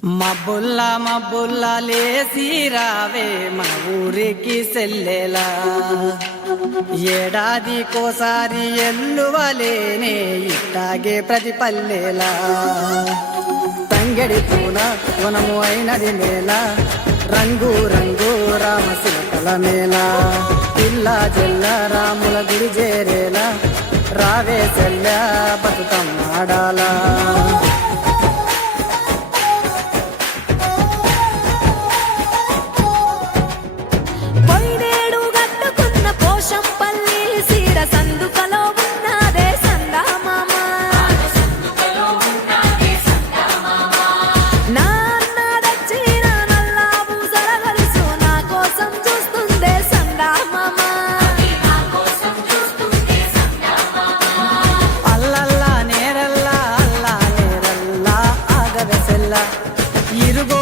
మబ్బుల్లా లేసి రావే మన ఊరికి సెల్లెలా, ఏడాదికోసారి ఎల్లువలేనే ఇట్టాగే ప్రతి పల్లెలా. తంగెడి పూల వనము అయినది మేళ, రంగు రంగు రామశిల్పల మేళ. పిల్లా జల్ల రాముల గుడి చేరేలా, రావే సెల్ల బతుకమ్మాడాలా. ఇరుగో